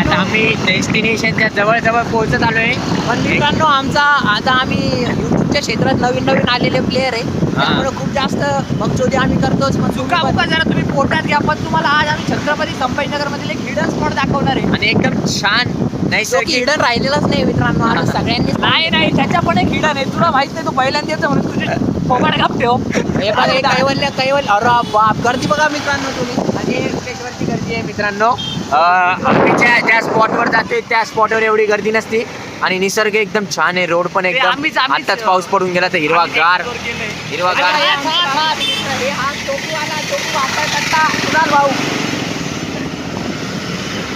आता आम्ही डेस्टिनेशनच्या जवळ पोहोचत आलोय. पण मित्रांनो आमचा आता आम्ही युट्यूबच्या क्षेत्रात नवीन आलेले प्लेअर आहे, त्यामुळे खूप जास्त बगचोदी आम्ही करतोच. मग चुका जरा तुम्ही पोटात घ्या. पण तुम्हाला आज आम्ही छत्रपती संभाजीनगर मधील एक हिडन स्पॉट दाखवणार आहे आणि एकदम छान नैसर्गिक. हिडन राहिलेलाच नाही मित्रांनो, आता सगळ्यांनी. नाही त्याच्या पण एक हिडन आहे. तुला माहित नाही, तू पहिल्यांदा म्हणून तुझे फोबाड गप ठेव. हे बघा कैवल्य अरे बाप, गर्दी बघा मित्रांनो तुम्ही. आणि स्टेशनवरची गर्दी आहे मित्रांनो. आम्ही ज्या स्पॉटवर जाते त्या स्पॉटवर एवढी गर्दी नसती आणि निसर्ग एकदम छान आहे. रोड पण एकदम आताच पाऊस पडून गेला तर हिरवागार.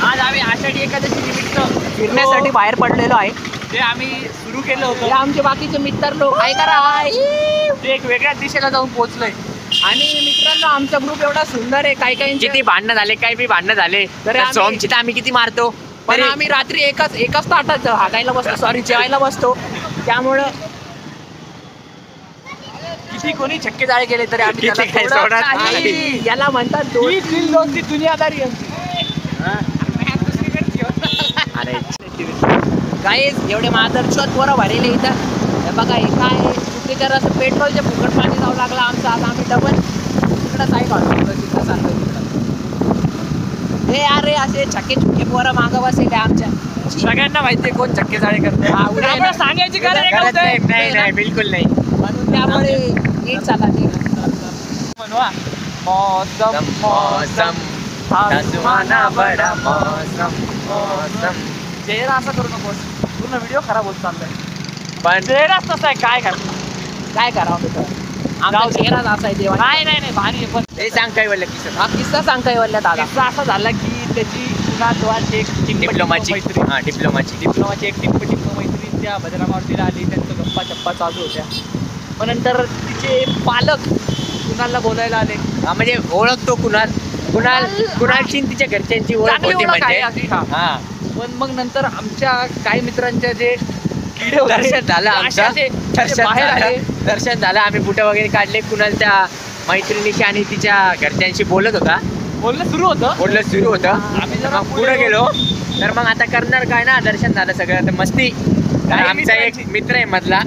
आज आम्ही आषाढी एकादशी निमित्त फिरण्यासाठी बाहेर पडलेलो आहे. ते आम्ही सुरू केलं होतं. आमचे बाकीचे मित्र लोक काय करा ते एक वेगळ्याच दिशेला जाऊन पोहोचलोय. आणि मित्रांनो आमचा ग्रुप एवढा सुंदर आहे. काही किती भांडणं झाले, काही बी भांडणं झाले तर सोमची तर आम्ही किती मारतो. पण आम्ही रात्री एकाच ताटात हागायला बसतो, सॉरी जेवायला बसतो. त्यामुळं किती कोणी छक्के जाळे केले तरी आम्ही याला म्हणतात दोस्ती दुनियादारी. अरे गाईज एवढे मादरचोद पोरं भरले इथं. हे बघा हे काय चुकीच्या रस पेट्रोलचे फुकट पाणी जाऊ लागला आमचं. आता आम्ही डबल तिकडं साईड वाटतो तिकडं चाललो तिकडं. हे अरे असे छक्के छुक्के पोरं मागं बसले आमच्या. सगळ्यांना माहितीये कोण छक्के जाळे करतो. सांगायची गरज नाही, बिलकुल नाही. म्हणून त्यामुळे नीट चाला म्हणवा मौसम मौसम सुहाना बडा मौसम मौसम. चेहरा असा करू नकोस, पूर्ण व्हिडिओ खराब होत चाललाय. पण चेहराच तसा आहे. काय करावं आमचा चेहराच असा आहे देवा. नाही भारी. पण ते सांग काय बोललं किस्सा. हा किस्सा सांग काय बोलल्या दादा. किस्सा असा झाला की त्याची कुणाची एक डिप्लोमाची एक टिप्पो मैत्रीण त्या भद्रामावतीला आली. त्यांचं गप्पा चप्पा चालू होत्या. पण नंतर तिचे पालक कुणालला बोलायला आले. म्हणजे ओळखतो कुणालची तिच्या घरच्यांची ओळख होती म्हणजे. पण मग नंतर आमच्या काही मित्रांच्या जे दर्शन झालं, दर्शन झालं. आम्ही बुटं वगैरे काढले. कुणालच्या मैत्रिणीशी आणि तिच्या घरच्यांशी बोलणं सुरू होतं. आम्ही जर पुढे गेलो तर मग आता करणार काय ना, दर्शन झालं सगळं तर मस्ती. आमचा एक मित्र आहे मधला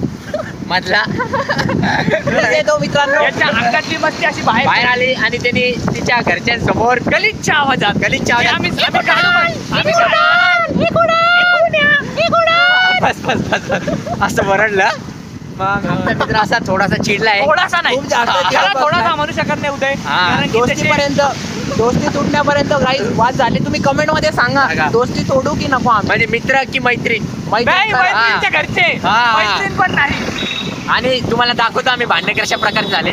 तो मित्रांनो त्याच्या अंगातली मस्ती अशी बाहेर आली आणि त्यांनी तिच्या घरच्यांसमोर गलिच्छ आवाजात असं वरडलं. मग आमचा मित्र असा थोडासा चिडलाय. थोडासा म्हणू शकत नाही उदय. दोस्ती तुटण्यापर्यंत काही वाद झाले. तुम्ही कमेंट मध्ये सांगा दोस्ती तोडू की नको. म्हणजे मित्र की मैत्रीण घरचे मैत्रीण पण नाही. आणि तुम्हाला दाखवतो आम्ही भांडणे कशा प्रकारे झाले.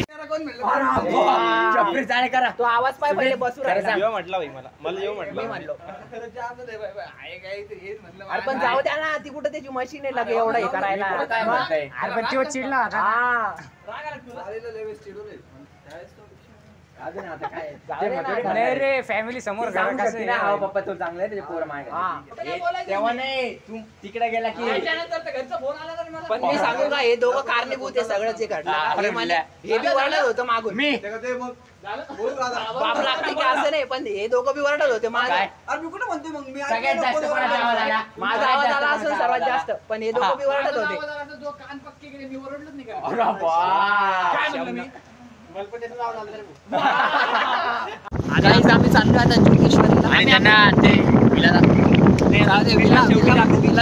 तो आवाज पाय पहिले बसू पण जाऊ द्या ना. ती कुठं त्याची मशीन आहे लगे एवढं हे करायला. चिडला फॅमिली समोर पप्पा तो चांगला तेव्हा नाही तू तिकडे गेला की. पण मी सांगू का हे दोघं कारणीभूत आहे सगळं जे घडलं. हे बी वरडत होतं मागून. मी बाप लागते की असं नाही, पण हे दोघं बी वरडत होते. माझा आवाज आला असं सर्वात जास्त, पण हे दोघं बी वरडत होते. आम्ही चाललो आता जोगेश्वरीला. आणि त्यांना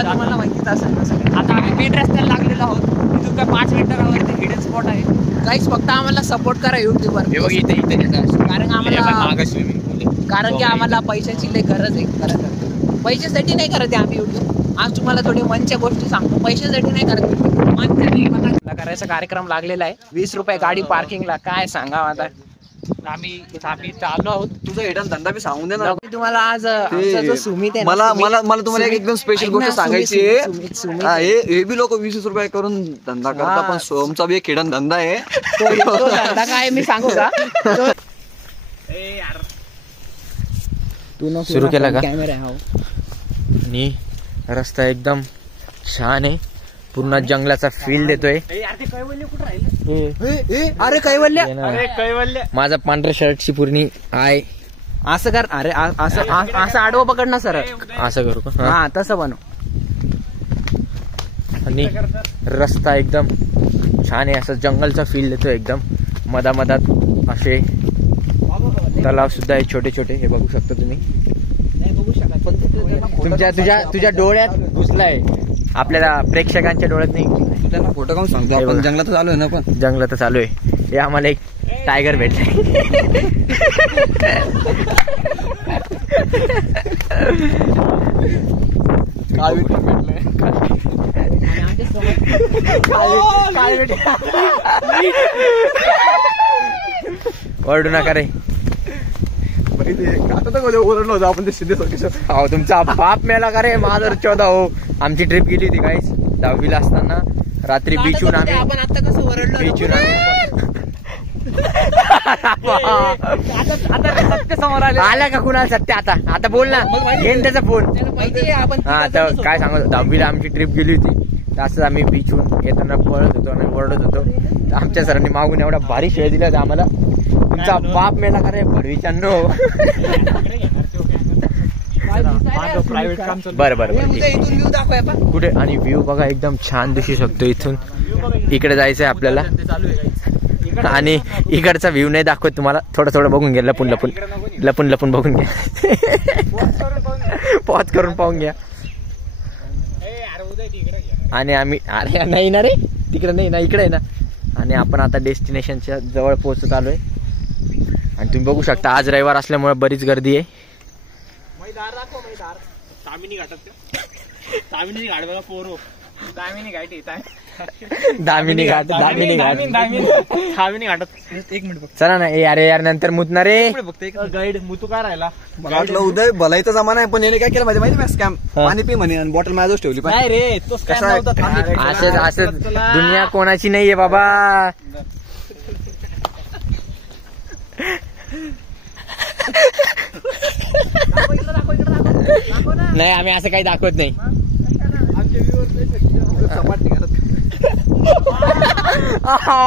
तुम्हाला माहितीच असेल. आता आम्ही मेन रस्त्याला लागलेलो आहोत. तिथून काय 5 मिनिटावर हिडन स्पॉट आहे. काहीच फक्त आम्हाला सपोर्ट करा युट्यूबवर. कारण की आम्हाला पैशाची लई गरज आहे. खरं पैशासाठी नाही करत आम्ही युट्यूब. आज तुम्हाला थोडी मनच्या गोष्टी सांगतो. पैशासाठी नाही करत. करायचा कार्यक्रम लागलेला आहे. 20 रुपये गाडी पार्किंगला. काय सांगा आता. आम्ही आलो आहोत. तुझा हिडन धंदा बी सांगून दे ना. तुम्हाला आज जो सुमित आहे मला तुम्हाला एक एकदम स्पेशल गोष्ट सांगायची आहे. हे बी लोक 20 रुपये करून धंदा करतात, पण सोमचा बी एक हिडन धंदा आहे. तो धंदा काय मी सांगू का. सुरू केला का कॅमेरा. आणि रस्ता एकदम छान आहे. पूर्ण जंगलाचा फील देतोय. अरे कैवल्य माझा पांढऱ्या शर्टची पूर्ण आय असं कर. अरे असं आडवं पकड ना सर. असं करू का? हा तसं बनव. आणि रस्ता एकदम छान आहे, असं जंगलचा फील देतो एकदम. मधामधात असे तलाव सुद्धा आहे छोटे छोटे, हे बघू शकता तुम्ही. तुझ्या डोळ्यात घुसलाय, आपल्याला प्रेक्षकांच्या डोळ्यात नाही. त्यांना फोटो काढून सांगतो आपण, जंगलात चालू आहे ना. पण जंगलात चालू आहे. हे आम्हाला एक टायगर भेटलाय. ओरडू नका रे. ओरडलो होतो आपण ते सिद्धे. हो तुमचा बाप मेला का रे. माझं 14 हो. आमची ट्रिप गेली होती गाईस 10वीला असताना. रात्री बीचून आम्ही आपण आता कसं ओरडलो. बीचून सत्य समोर आले. आला का कुणाला सत्य? आता बोल ना. घेऊन त्याचा फोन. माहिती आपण हा तर काय सांगतो, 10वीला आमची ट्रिप गेली होती. असंच आम्ही बीचहून येताना पळत होतो आणि ओरडत होतो. तर आमच्या सरांनी मागून एवढा भारी शेळ दिला होता आम्हाला. तुमचा बाप मेला का रे भडवीच्यानो. बरं बरं इथून व्ह्यू दाखवूया पण. कुठे? आणि व्ह्यू बघा एकदम छान दिसू शकतो इथून. इकडे जायचंय आपल्याला. आणि इकडचा व्ह्यू नाही दाखवत तुम्हाला, थोडं बघून घ्या. लपून बघून घ्या. पॉज करून पाहून घ्या. आणि आम्ही अरे नाही ना रे, तिकडे नाही ना, इकडे आहे ना. आणि आपण आता डेस्टिनेशनच्या जवळ पोहोचत आलोय. आणि तुम्ही बघू शकता आज रविवार असल्यामुळे बरीच गर्दी आहे. दामिनी घाट बघा पोरो. दामिनी घाटात. एक मिनिट चला ना. अरे यार नंतर मुतणार रे. गाईड मुतू काय राहिला. म्हटलं उदय भलाईचा जमाना आहे, पण याने काय केलं माहिती स्कॅम. पाणी पी म्हणे आणि बॉटल माझ्याच ठेवली. नाही रे, तो स्कॅम नव्हता. असं दुनिया कोणाची नाहीये बाबा. नाही आम्ही असं काही दाखवत नाही.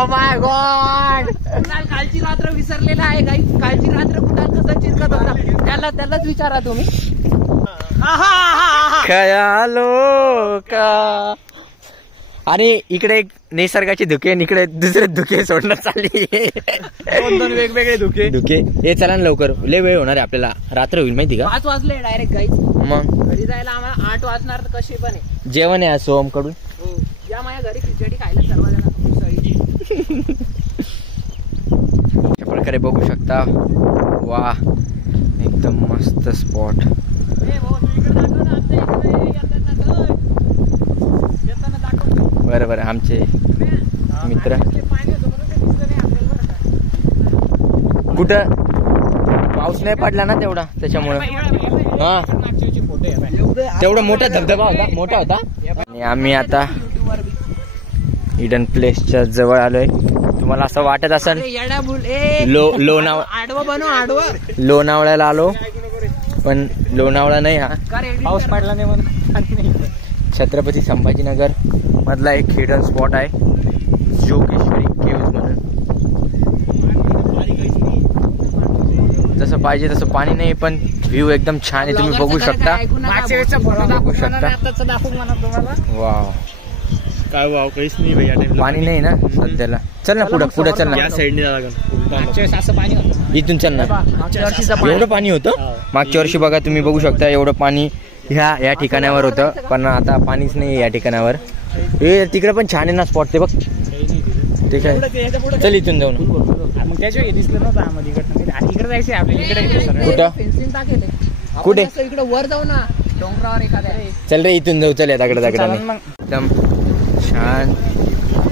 माय गॉड. कालची रात्र विसरलेला आहे गाईस. कालची रात्र कुठं कसं चिरकत होता त्यालाच विचारा तुम्ही. खयालो का. आणि इकडे एक निसर्गाचे धुके आणि इकडे दुसरे धुके सोडण्यात चालली. दोन वेगवेगळे धुके. हे चला ना लवकर, लय वेळ होणार आहे आपल्याला. रात्र होईल माहिती का. 5 वाजले डायरेक्ट गाईस. मग घरी जायला आम्हाला 8 वाजणार. कसे पण आहे. जेवण आहे सोहम कडून. या माझ्या घरी खिचडी खायला सर्वजण. अशा प्रकारे बघू शकता. वा एकदम मस्त स्पॉट. बरं आमचे मित्र कुठं पाऊस नाही पडला ना तेवढा, त्याच्यामुळे हा तेवढा मोठा धबधबा होता. आणि आम्ही आता इडन प्लेसच्या जवळ आलोय. तुम्हाला असं वाटत असेल लोणावळ्याला आलो, पण लोणावळा नाही हा. पाऊस पडला नाही म्हणून. छत्रपती संभाजीनगर मधला एक हिडन स्पॉट आहे, जोगेश्वरी केव्ज म्हणून. जसं पाहिजे तसं पाणी नाही, पण व्ह्यू एकदम छान आहे. तुम्ही बघू शकता. वाव काय वाव, काहीच नाही भैया. पाणी नाही ना सध्याला. चल ना पुढे चल ना. इथून चल ना. एवढं पाणी होतं मागच्या वर्षी. बघा तुम्ही बघू शकता एवढं पाणी ह्या ठिकाणावर होतं, पण आता पाणीच नाही या ठिकाणावर. हे तिकडे पण छान आहे ना स्पॉट ते बघ. ठीक आहे चल इथून जाऊ ना. मग त्याशिवाय दिसलं नव्हतं आम्हाला. इकडे जायचं आपल्याला. कुठं कुठे इकडे वर जाऊ ना डोंगरावर एखाद्या. चल रे इथून जाऊ. चल दगड एकदम छान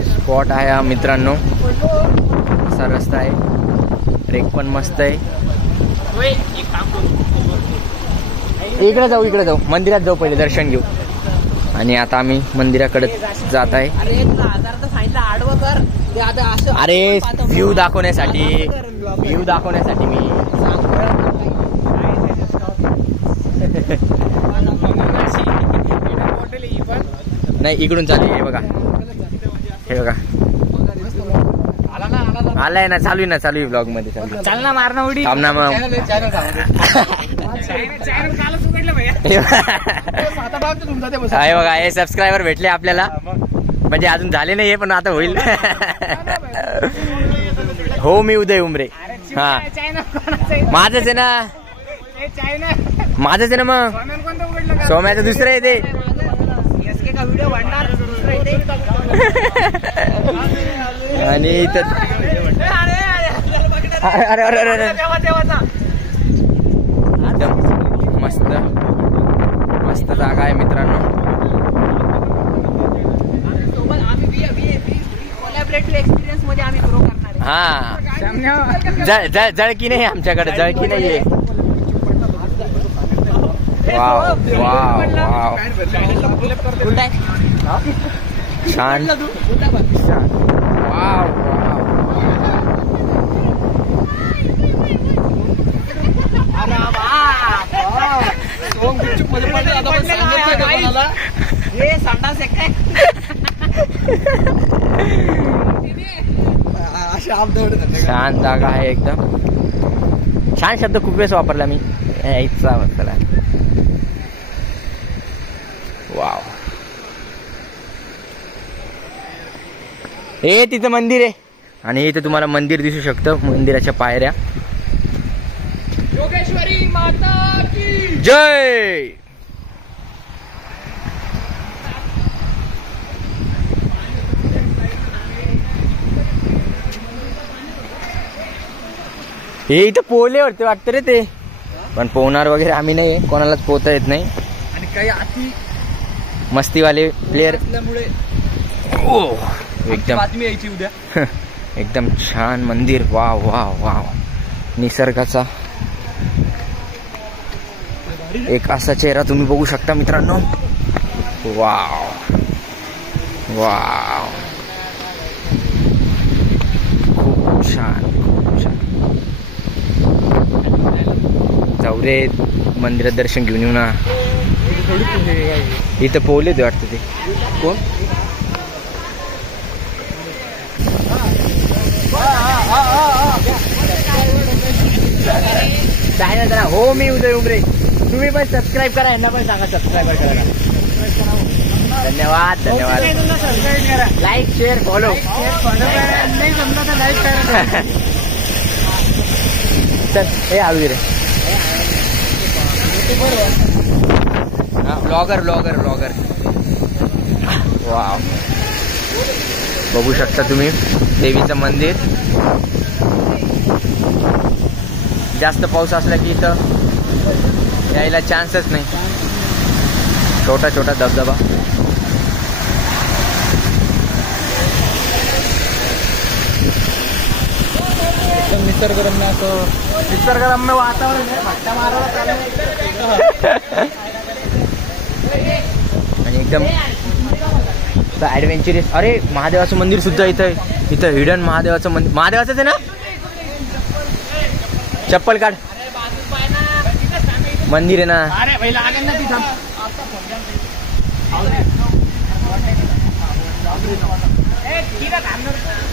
स्पॉट आहे हा मित्रांनो. असा रस्ता आहे, ट्रेक पण मस्त आहे. इकडे जाऊ मंदिरात जाऊ, पहिले दर्शन घेऊ. आणि आता आम्ही मंदिराकडे जात आहे. अरे व्ह्यू दाखवण्यासाठी मी नाही इकडून चालू. हे बघा आलाय ना, चालू आहे ब्लॉग मध्ये. चालू चाल ना, मारणं उडी. थांब ना मग. आहे बघा, हे सबस्क्रायबर भेटले आपल्याला, म्हणजे अजून झाले नाहीये पण आता होईल. हो, मी उदय उमरे. हा, माझंच आहे ना, माझंच आहे ना. मग सोम्याचं दुसरं आहे ते. आणि इथं अरे अरे अरे मस्त मस्त जागा आहे मित्रांनो. हा, जळकी नाही आमच्याकडे, जळकी नाहीये. वाव वाव वाव, छान छान. वाव छान जागा आहे एकदम. छान शब्द खूप वेळेस वापरला मी. वाव. हे तिथं मंदिर आहे आणि इथं तुम्हाला मंदिर दिसू शकतं, मंदिराच्या पायऱ्या. योगेश्वरी माता की जय. हे इथं पोहले वाटते रे ते, पण पोहणार वगैरे आम्ही नाही, कोणालाच पोहता येत नाही. आणि काही अति मस्तीवाले प्लेअर असल्यामुळे एकदम बातमी यायची उद्या. एकदम छान मंदिर. Wow wow wow. निसर्गाचा एक असा चेहरा तुम्ही बघू शकता मित्रांनो. वाव वाव, खूप छान खूप छान. जाऊ रे, मंदिरात दर्शन घेऊन येऊ ना. इथं पोहले ते वाटतं. ते कोण? चायना जरा. हो, मी उदय उमरे. तुम्ही पण सबस्क्राईब करा, यांना पण सांगा सबस्क्राईबर करायला. धन्यवाद धन्यवाद. Like share follow. चल, हे आवी रे. Blogger blogger blogger. वाव, बघू शकता तुम्ही देवीचं मंदिर. जास्त पाऊस असला की इथं यायला चान्सच नाही. छोटा छोटा धबधबा. निसर्गरम्य वातावरण आणि एकदम ऍडव्हेंचरस. अरे, महादेवाचं मंदिर सुद्धा इथं आहे. इथं हिडन महादेवाचं मंदिर. महादेवाचंच आहे ना. चप्पल काढ. मंदिर आहे ना.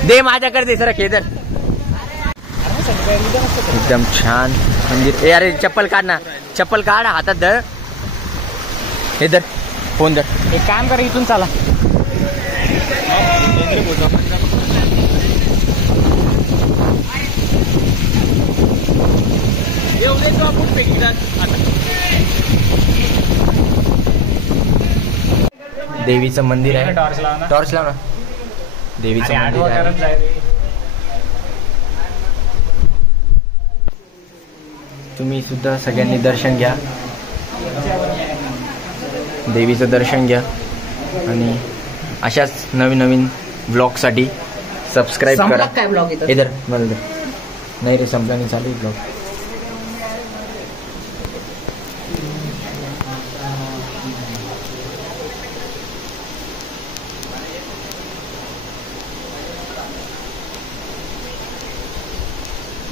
दे माझ्याकडे दे सर. केदर एकदम छान मंदिर. ए अरे, चप्पल काढ ना. चप्पल काढ, हातात धर. हे धर, फोन धर. एक काम करा, इथून चला. देवीचं मंदिर आहे. टॉर्च लाव ना. देवीचं मंदिर आहे. तुम्ही सुद्धा सगळ्यांनी दर्शन घ्या, देवीचं दर्शन घ्या. आणि अशाच नवीन नवीन ब्लॉगसाठी सबस्क्राईब करा. काय ब्लॉग येतो? इधर मला दे. नाही रे, संपला नाही. चालू ब्लॉग.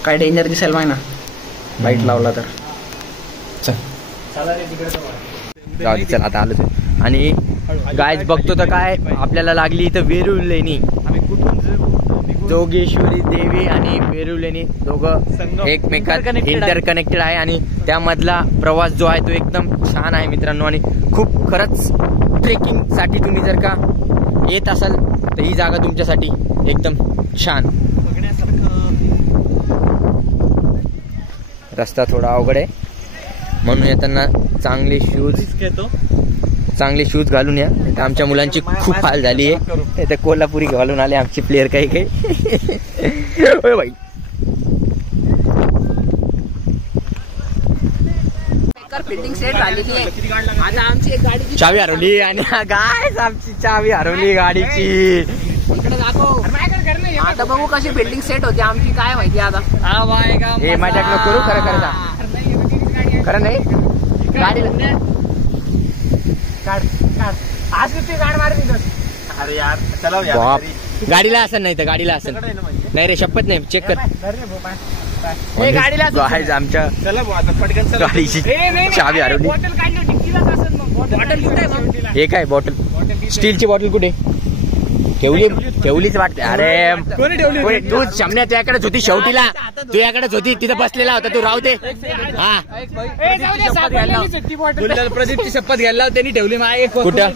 काय डेंजर दिसेल पाहिजे ना लाईट लावला तर. चल जाऊ दे, चल आता आलो. आणि गायच बघतो तर काय आपल्याला लागली इथं वेरूळ लेणी. आम्ही कुठून जोगेश्वरी देवी आणि वेरुलेनी दोघं एकमेकात इंटरकनेक्टेड आहे आणि त्यामधला प्रवास जो आहे तो एकदम छान आहे मित्रांनो. आणि खूप खरंच ट्रेकिंग साठी तुम्ही जर का येत असाल तर ही जागा तुमच्यासाठी एकदम छान. रस्ता थोडा अवघड आहे म्हणून येताना चांगले शूज घालून या. आमच्या मुलांची खूप हाल झाली आहे. इथे कोल्हापुरी घालून आले आमचे प्लेयर काही होय बाई. फिल्डिंग सेट झालेली आहे. आता आमची एक गाडी चावी हरवली आणि गायस आमची चावी हरवली गाडीची. इकडे दाखव. आता बघू कशी बिल्डिंग सेट होती आमची काय माहिती आता. हे माझ्याकडे करू खरं नाही गाडीला अरे यार चला बाप. गाडीला असं नाही तर गाडीला असं नाही रे शपथ नाही. चेक कर गाडीला आमच्या गाडीची चावी हरवली. हे काय बॉटल स्टीलची बॉटल कुठे ठेवलीच वाटते. अरे तू सामन्या तुझ्याकडेच होती शेवटीला. तुझ्याकडेच होती तिथं बसलेला होता तू राहू दे. हा प्रदीपची शपथ घ्यायला त्यांनी ठेवली कुठं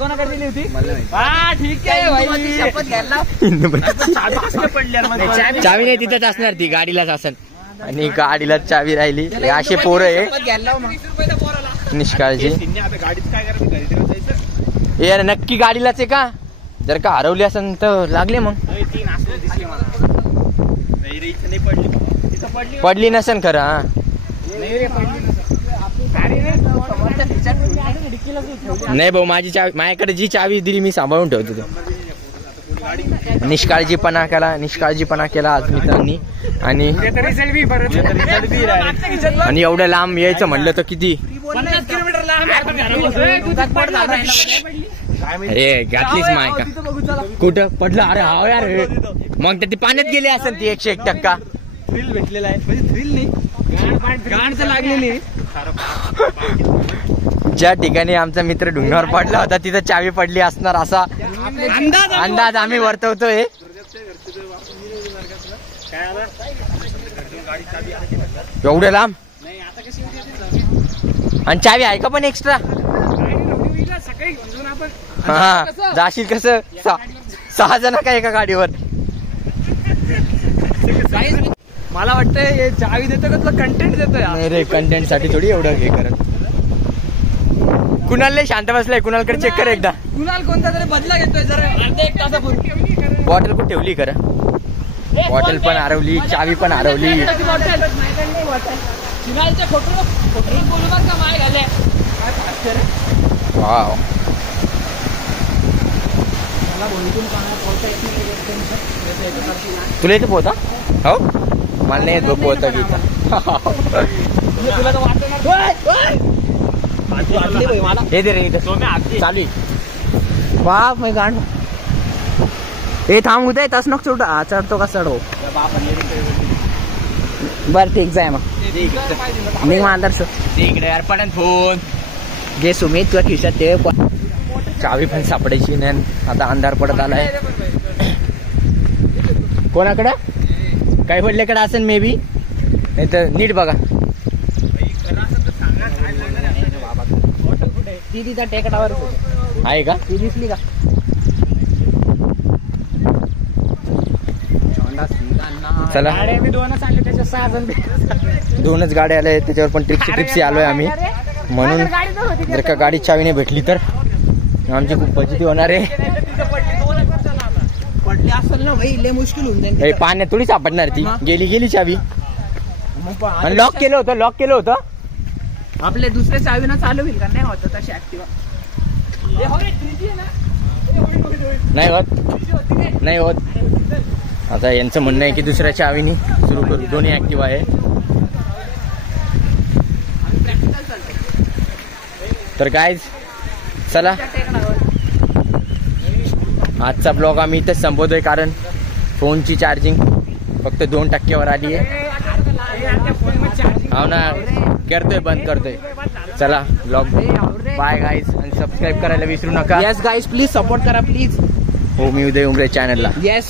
चावी नाही तिथंच असणार ती गाडीलाच असन आणि गाडीला चावी राहिली. असे पोरं आहे निष्काळजी. यार नक्की गाडीलाच आहे का. जर का हरवली असेल तर लागले मग पडली नसेल खरं. हा नाही भाऊ माझी चावी माझ्याकडे जी चावी दिली मी सांभाळून ठेवतो. निष्काळजीपणा केला आज मित्रांनी. आणि एवढं लांब यायचं म्हणलं तर किती अरे घातलीच माय का कुठं पडलं. अरे हा यार मग ती पाण्यात गेली असेल ती 101%. थ्रिल भेटलेला आहे म्हणजे थ्रिल नाही गाण तर लागलेली. ज्या ठिकाणी आमचा मित्र डुंगावर पडला होता तिथं चावी पडली असणार असा अंदाज आम्ही वर्तवतोय. एवढं लांब आणि चावी आहे का पण एक्स्ट्रा. हा जाशील कसं 6 जण काय एका गाडीवर. मला वाटतं चावी देतो का तुला कंटेंट देतोय. नाही रे कंटेंट साठी थोडी एवढं हे करत. कुणाल शांत बसलाय. कुणालकडे चेक कर एकदा. कुणाल कोणता तरी बदला घेतोय जरा अर्धा 1 तासापूर्वी. बॉटल कुठे ठेवली खरं. बॉटल पण हरवली चावी पण हरवली. वाव तुला येतं पोहता. हो मला नाही येत पोहता गीता. हे दे रे चालू बाप मी गाण. हे थांब उद्या तस नको चढ चढतो का चढव. बर ठीक जाय मग मी आदर्श इकडे यार पडन फोन घे सुमित तुला खिशात ते चावी पण सापडायची नाही. आता अंधार पडत आलाय. कोणाकडे काही वडल्याकडे असेल मे बी नाही तर नीट बघा. ती तिचा टेकडावर आहे का ती दिसली का. चला मी 2च आणले त्याच्या 6 जण 2च गाड्या आल्या त्याच्यावर पण ट्रिप्सी आलोय आम्ही म्हणून. जर का गाडी चावी नाही भेटली तर आमची खूप फजिती होणार आहे. पडली असेल ना भाई लय मुश्किल होऊन जाईल. पाण्यात थोडी सापडणार ती. गेली चावी. लॉक केलं होतं आपल्या दुसऱ्या चावीनं चालू होईल का नाही होत तशी ऍक्टिव्हा. नाही होत. आता यांचं म्हणणं आहे की दुसऱ्या चावीनी सुरू करू. दोन्ही ऍक्टिव्ह आहे. तर गाईज चला आजचा ब्लॉग आम्ही इथेच संपवतोय कारण फोनची चार्जिंग फक्त 2% आली आहे. हो ना करतोय बंद करतोय. चला ब्लॉग बाय गाईज आणि सबस्क्राईब करायला विसरू नका. येस गाईज प्लीज सपोर्ट करा प्लीज. हो मी उदय उमरे चॅनलला. येस